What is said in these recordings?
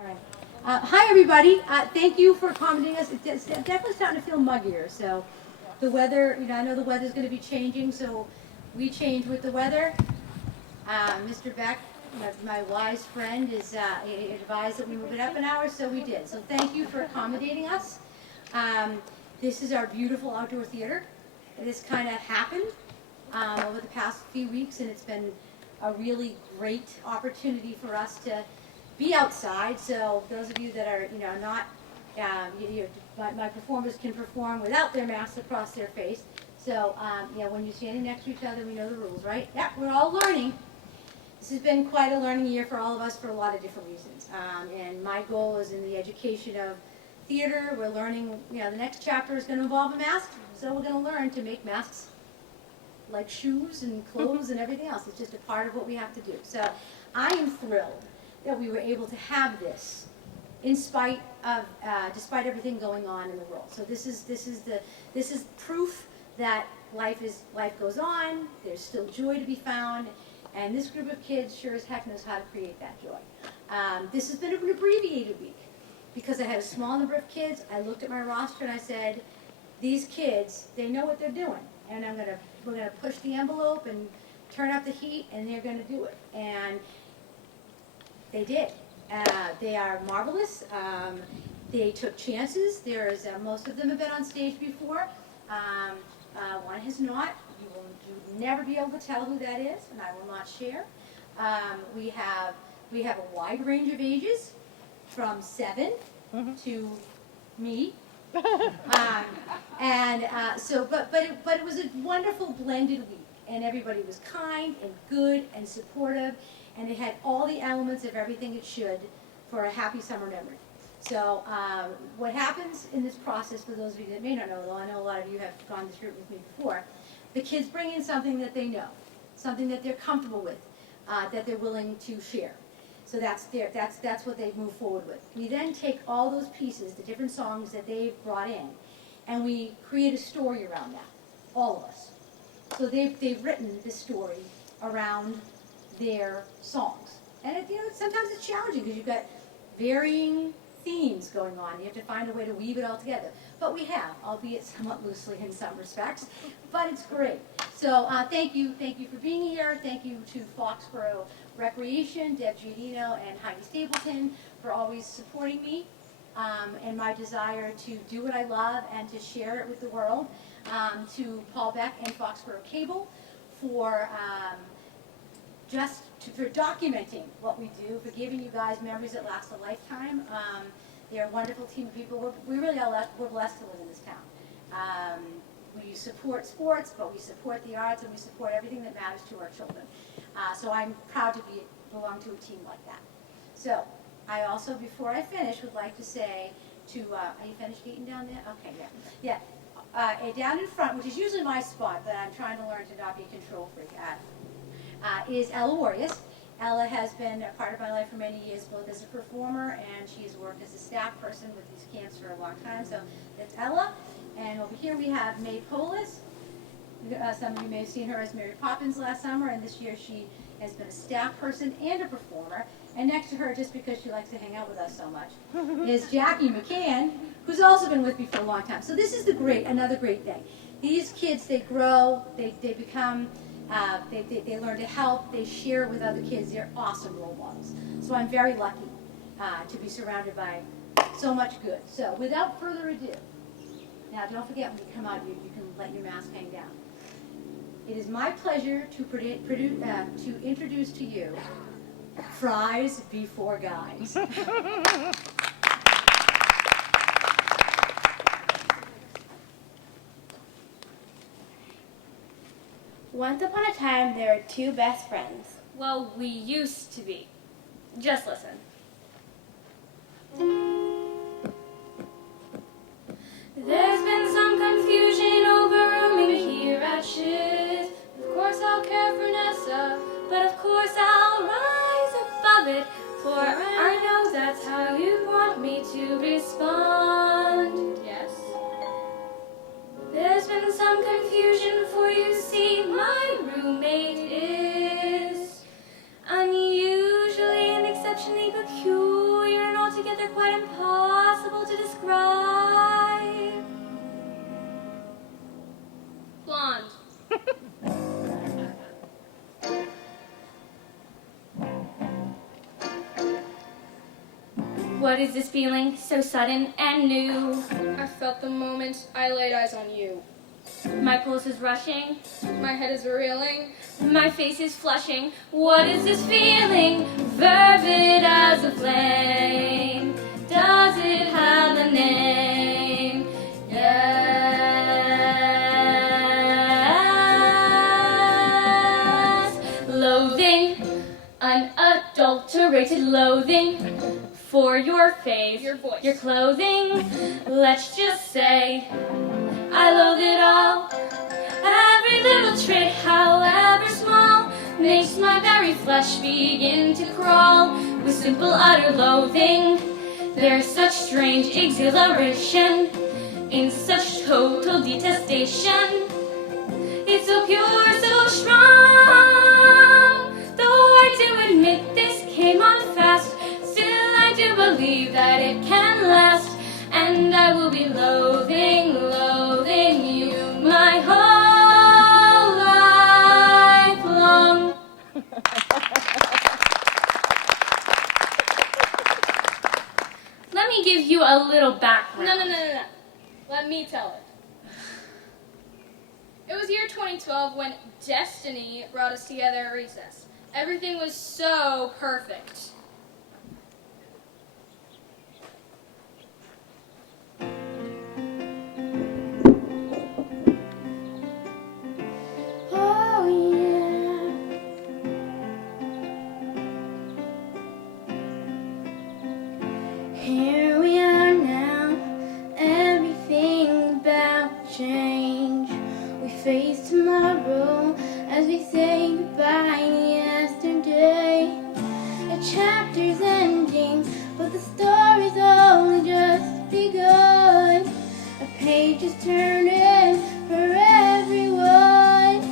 All right. Hi, everybody. Thank you for accommodating us. It's definitely starting to feel muggier. So the weather, I know the weather's going to be changing, so we change with the weather. Mr. Beck, my wise friend, he advised that we move it up an hour, so we did. So thank you for accommodating us. This is our beautiful outdoor theater. This kind of happened over the past few weeks, and it's been a really great opportunity for us to be outside. So those of you that are, not, my performers can perform without their masks across their face. So, when you're standing next to each other, we know the rules, right? Yeah, we're all learning. This has been quite a learning year for all of us for a lot of different reasons. And my goal is in the education of theater. We're learning, the next chapter is going to involve a mask. So we're going to learn to make masks like shoes and clothes and everything else. It's just a part of what we have to do. So I am thrilled that we were able to have this in spite of, despite everything going on in the world. So this is proof that life goes on. There's still joy to be found, and this group of kids sure as heck knows how to create that joy. This has been an abbreviated week because I had a small number of kids. I looked at my roster and I said, these kids, they know what they're doing, and we're gonna push the envelope and turn up the heat, and they're gonna do it. And they did. They are marvelous. They took chances. Most of them have been on stage before. One has not. You will never be able to tell who that is, and I will not share. We have a wide range of ages, from 7 to me. But it was a wonderful blended week, and everybody was kind and good and supportive, and it had all the elements of everything it should for a happy summer memory. So what happens in this process, for those of you that may not know, though I know a lot of you have gone this route with me before, the kids bring in something that they know, something that they're comfortable with, that they're willing to share. So that's what they move forward with. We then take all those pieces, the different songs that they've brought in, and we create a story around that, all of us. So they've written this story around their songs. And sometimes it's challenging because you've got varying themes going on. You have to find a way to weave it all together. But we have, albeit somewhat loosely in some respects, but it's great. So thank you for being here. Thank you to Foxboro Recreation, Deb Giudino, and Heidi Stapleton for always supporting me and my desire to do what I love and to share it with the world. To Paul Beck and Foxboro Cable for for documenting what we do, for giving you guys memories that last a lifetime. They're a wonderful team of people. We really are we're blessed to live in this town. We support sports, but we support the arts, and we support everything that matters to our children. So I'm proud to belong to a team like that. So I also, before I finish, would like to say to, are you finished eating down there? Okay, yeah. Down in front, which is usually my spot, but I'm trying to learn to not be a control freak, is Ella Warriors. Ella has been a part of my life for many years, both as a performer, and she has worked as a staff person with these camps for a long time. So that's Ella. And over here we have May Polis. Some of you may have seen her as Mary Poppins last summer, and this year she has been a staff person and a performer. And next to her, just because she likes to hang out with us so much, is Jackie McCann, who's also been with me for a long time. So this is another great thing. These kids, they grow, they become, they learn to help, they share with other kids. They're awesome role models. So I'm very lucky to be surrounded by so much good. So without further ado, now don't forget when you come out, you can let your mask hang down. It is my pleasure to introduce to you Fries Before Guys. Once upon a time, there were two best friends. Well, we used to be. Just listen. There's been some confusion over rooming here at Shiz. Of course I'll care for Nessa, but of course I'll rise above it, for I know that's how you want me to respond. Yes? There's been some confusion, for you see my roommate is unusually and exceptionally peculiar and altogether What is this feeling so sudden and new? I felt the moment I laid eyes on you. My pulse is rushing, My head is reeling. my face is flushing. What is this feeling? Fervid as a flame. Does it have a name? Yes. Loathing, unadulterated loathing for your face, Your voice. your clothing. Let's just say I loathe it all. Every little trait, however small, makes my very flesh begin to crawl. With simple utter loathing, there's such strange exhilaration in such total detestation. It's so pure, so strong. Though I do admit this came on fast, still I do believe that it can last. And I will be loathing, loathing you my whole life long. Let me give you a little background. No. Let me tell it. It was year 2012 when destiny brought us together at recess. Everything was so perfect. Oh yeah. Here we are now, everything's about to change. We face tomorrow as we say goodbye to yesterday. A chapter's ending, but the story's only just begun. A page is turning for everyone.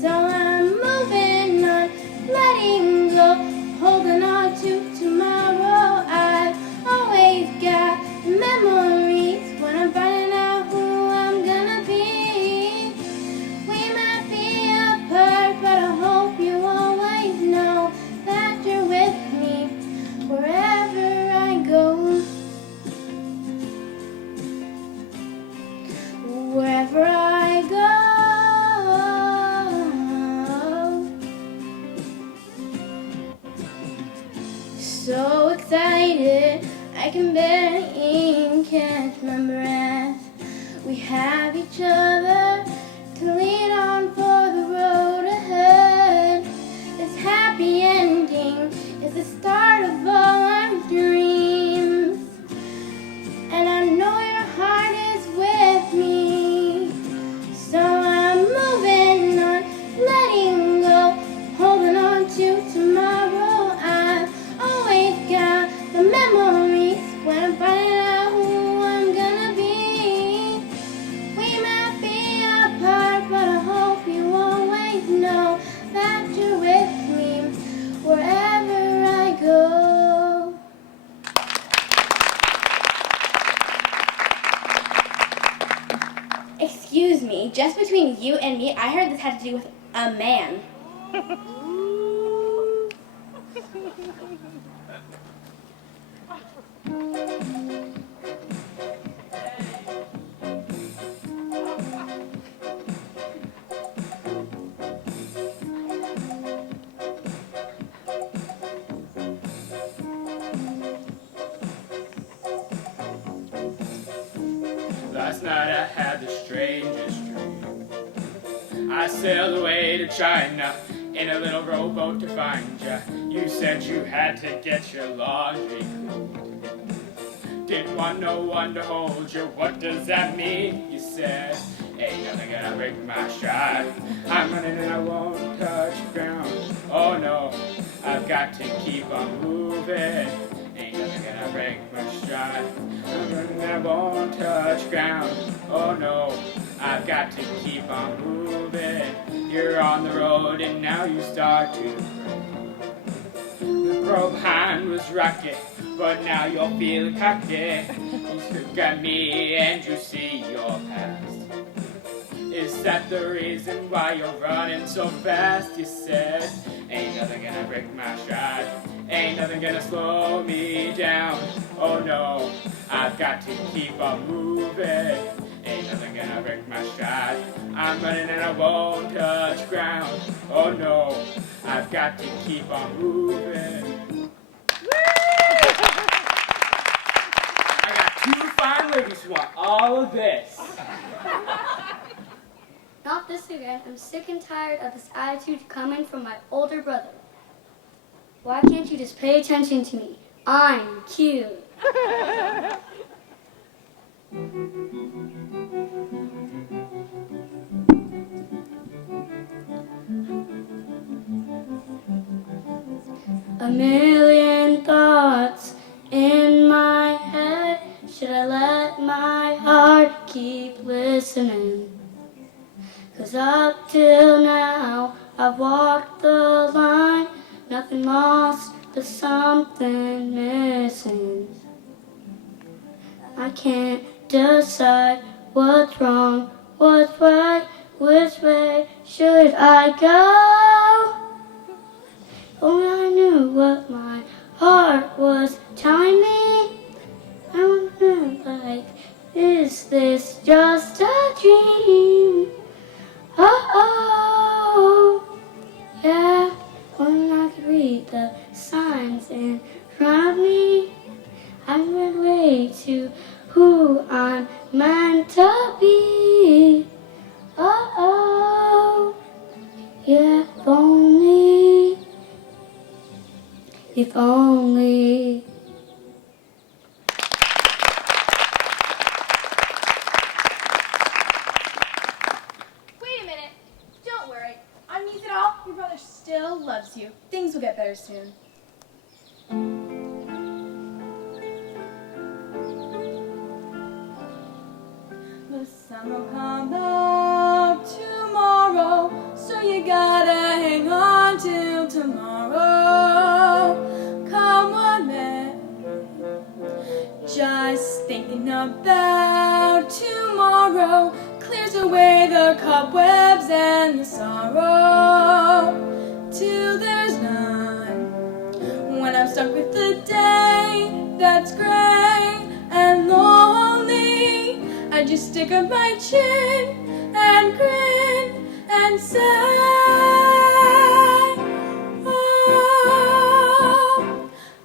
So I'm moving on, letting go, holding on to tomorrow. I've always got memories when I'm finding out who I'm gonna be. We might be apart, but I hope you always know that you're with me wherever I go. Wherever I go. So excited, I can barely catch my breath. We have each other to lean on for the road ahead. This happy ending is the start of all our dreams. And I know your heart is with me. So I'm moving on, letting go, holding on to tomorrow. I've always got the memories when I'm finding out who I'm gonna be. We might be apart, but I hope you always know that you're with me wherever I go. Excuse me, just between you and me, I heard this had to do with a man. Last night I had the strangest dream. I sailed away to China in a little rowboat to find ya. You said you had to get your laundry clean. Didn't want no one to hold you. What does that mean? You said, ain't nothing gonna break my stride. I'm running and I won't touch ground. Oh no, I've got to keep on moving. Ain't nothing gonna break my stride. I'm running and I won't touch ground. Oh no, I've got to keep on moving. You're on the road and now you start to cry. The probe hand was rocky, but now you're feeling cocky. You look at me and you see your past. Is that the reason why you're running so fast? You said, ain't nothing gonna break my stride. Ain't nothing gonna slow me down. Oh no, I've got to keep on moving. Ain't nothing gonna break my stride. I'm running and I won't touch ground. Oh no, I've got to keep on moving. I got two fine ladies who want all of this. Not this again. I'm sick and tired of this attitude coming from my older brother. Why can't you just pay attention to me? I'm cute. A million thoughts in my head. Should I let my heart keep listening? 'Cause up till now I've walked the line. Nothing lost, but something missing. I can't decide what's wrong, what's right, which way should I go? Only I knew what my heart was telling me. I wonder, like, is this just a dream? Oh, yeah. Only I could read the signs in front of me. I'm way to who I'm meant to be. Oh, yeah, if only, if only. Wait a minute. Don't worry. Underneath it all, your brother still loves you. Things will get better soon. The sun will come out tomorrow, so you gotta hang on till tomorrow. Come what may. Just thinking about tomorrow clears away the cobwebs and the sorrow, till there's none. When I'm stuck with the day that's gray and lonely, I just stick up my chin and grin and say, oh,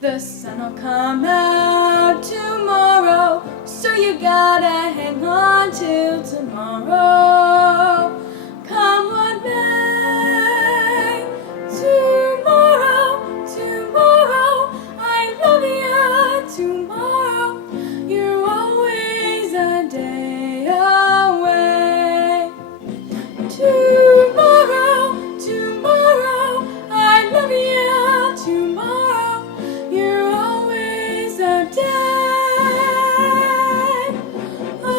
the sun will come out tomorrow, so you gotta hang on till tomorrow. Come what may. Tomorrow, tomorrow, I love you. Tomorrow, you're always a day away. Tomorrow, tomorrow, I love you. Tomorrow, you're always a day away.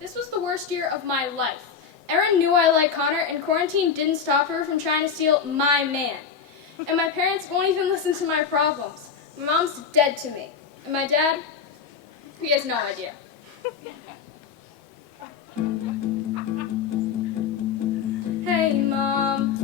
This was the worst year of my life. Erin knew I liked Connor, and quarantine didn't stop her from trying to steal my man. And my parents won't even listen to my problems. My mom's dead to me. And my dad, he has no idea. Hey, Mom,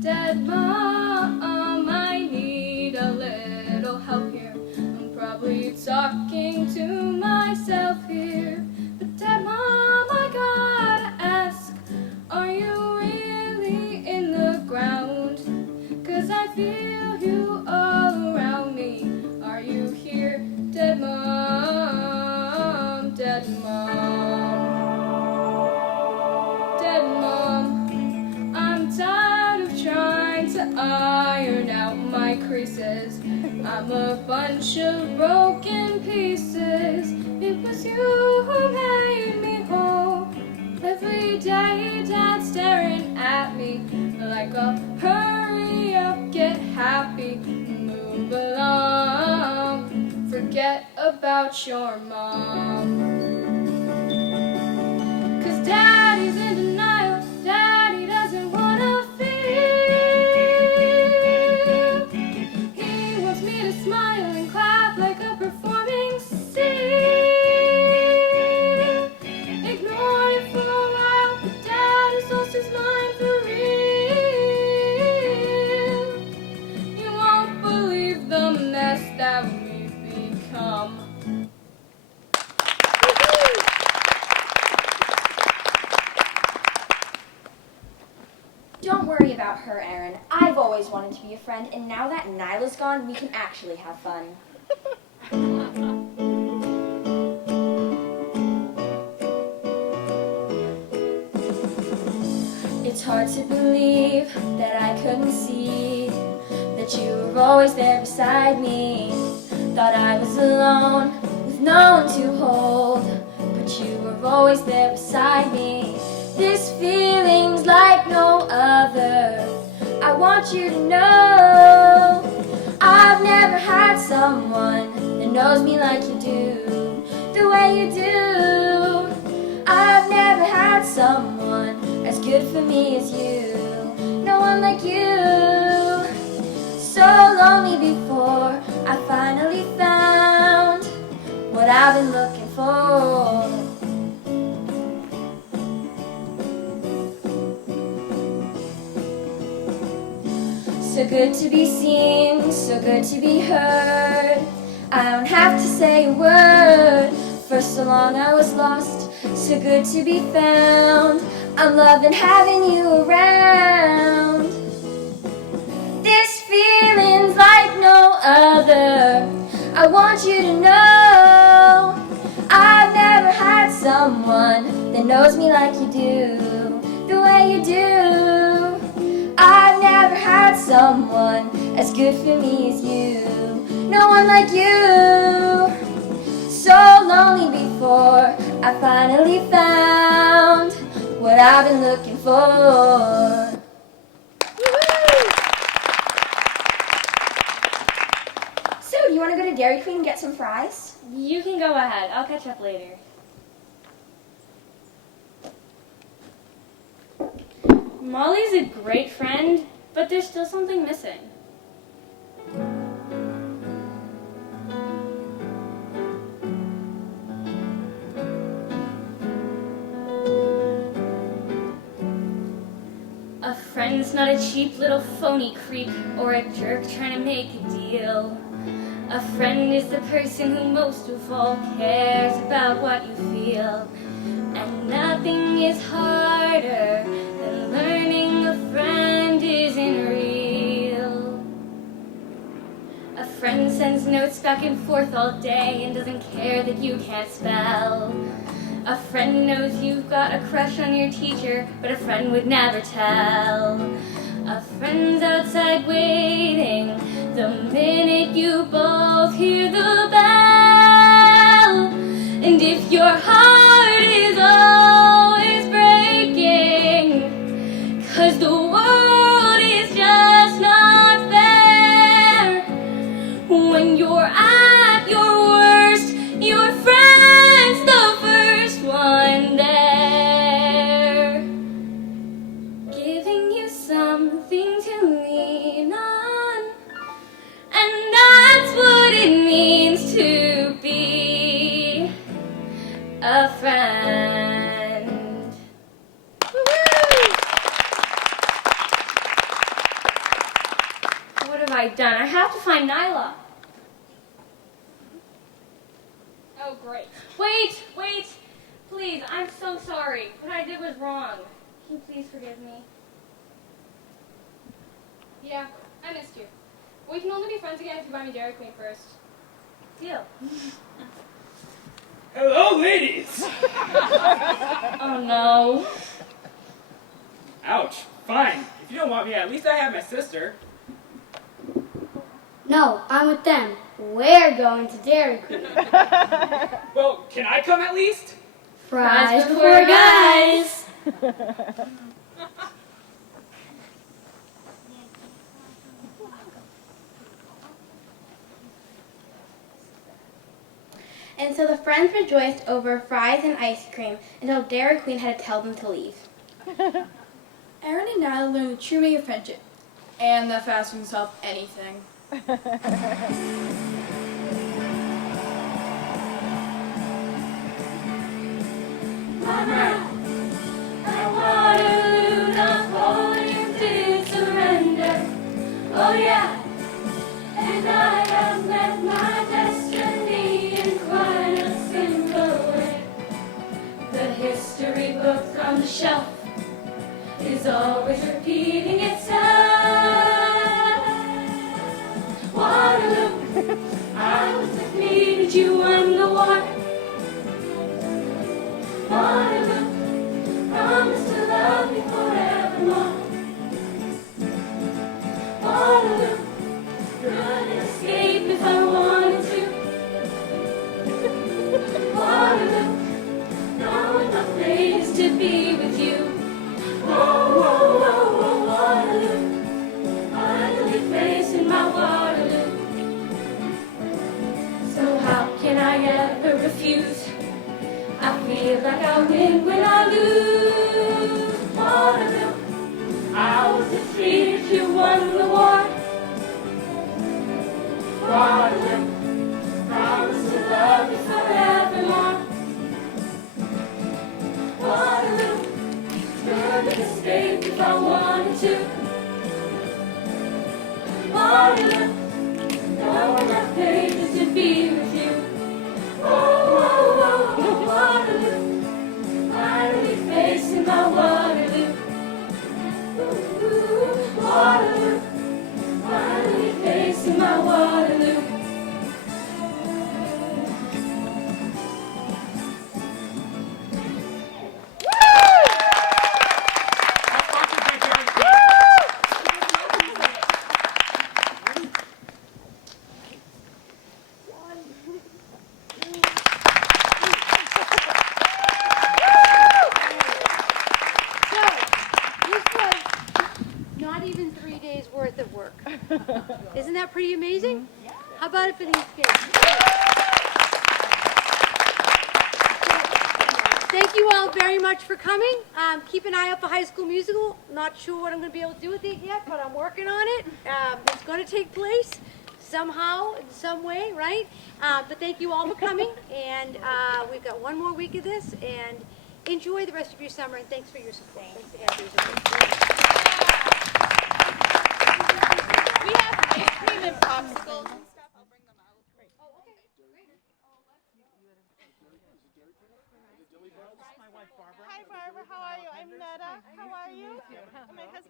Dad, Mom, I need a little help here. I'm probably talking to myself here. But Dad, Mom, I gotta ask, are you really in the ground? 'Cause I feel you all around me. Are you here, Dad, Mom, Dad, Mom? Dad, Mom, I'm tired of trying to iron out my creases. I'm a bunch of broken pieces. It was you who made me whole. Every day, Dad's staring at me like a hurry up, get happy, move along. Forget about your mom. Don't worry about her, Erin. I've always wanted to be a friend, and now that Nyla's gone, we can actually have fun. It's hard to believe that I couldn't see that you were always there beside me. Thought I was alone with no one to hold, but you were always there beside me. This feeling's like no other. I want you to know I've never had someone that knows me like you do, the way you do. I've never had someone as good for me as you, no one like you. So lonely before I finally found what I've been looking for. So good to be seen, so good to be heard. I don't have to say a word. For so long I was lost, so good to be found. I'm loving having you around. This feeling's like no other. I want you to know I've never had someone that knows me like you do, the way you do. I've never had someone as good for me as you, no one like you. So lonely before I finally found what I've been looking for. So, do you want to go to Dairy Queen and get some fries? You can go ahead. I'll catch up later. Molly's a great friend, but there's still something missing. A friend's not a cheap little phony creep or a jerk trying to make a deal. A friend is the person who most of all cares about what you feel. And nothing is harder than learning a friend isn't real. A friend sends notes back and forth all day and doesn't care that you can't spell. A friend knows you've got a crush on your teacher, but a friend would never tell. A friend's outside waiting the minute you both hear the bell. And if your heart is always breaking, 'cause the world is just not fair, when you're at your worst, your friend's the first one there, giving you something to lean on. And that's what it means to be a friend. What have I done? I have to find Nyla. Oh, great. Wait! Please, I'm so sorry. What I did was wrong. Can you please forgive me? Yeah, I missed you. We can only be friends again if you buy me Dairy Queen first. Deal. Hello, ladies! Oh, no. Ouch. Fine. If you don't want me, at least I have my sister. No, I'm with them. We're going to Dairy Queen. Well, can I come at least? Fries before guys. And so the friends rejoiced over fries and ice cream until Dairy Queen had to tell them to leave. Erin and Nyla learned the true meaning of friendship, and that fasting can solve anything. Waterloo, Napoleon did surrender. Oh yeah, and I have met my destiny in quite a simple way. The history book on the shelf is always repeating itself. Waterloo, I was with me, did you won the war? Waterloo, promise to love me forevermore. Waterloo, couldn't escape if I wanted to. Waterloo, knowing how great it is to be with you. Whoa, whoa, whoa, whoa, Waterloo, finally facing my Waterloo. So how can I ever refuse? I feel like I win when I lose. Waterloo, I was defeated, you won the war. Waterloo, promise to love you forevermore. Waterloo, couldn't escape if I wanted to. Waterloo, knowing how great it is to be with you. Whoa, whoa, whoa, Waterloo, finally facing my Waterloo. Ooh, Waterloo, finally facing my Waterloo. Not even 3 days worth of work. Isn't that pretty amazing? How about it for these kids? Thank you all very much for coming. Keep an eye out for High School Musical. Not sure what I'm going to be able to do with it yet, but I'm working on it. It's going to take place somehow, in some way, right? But thank you all for coming, and we've got one more week of this, and enjoy the rest of your summer, and thanks for your support. Thanks again for your support. We have ice cream and popsicles and stuff. I'll bring them out. Hi, Barbara. How are you? I'm Netta. How are you? And my husband.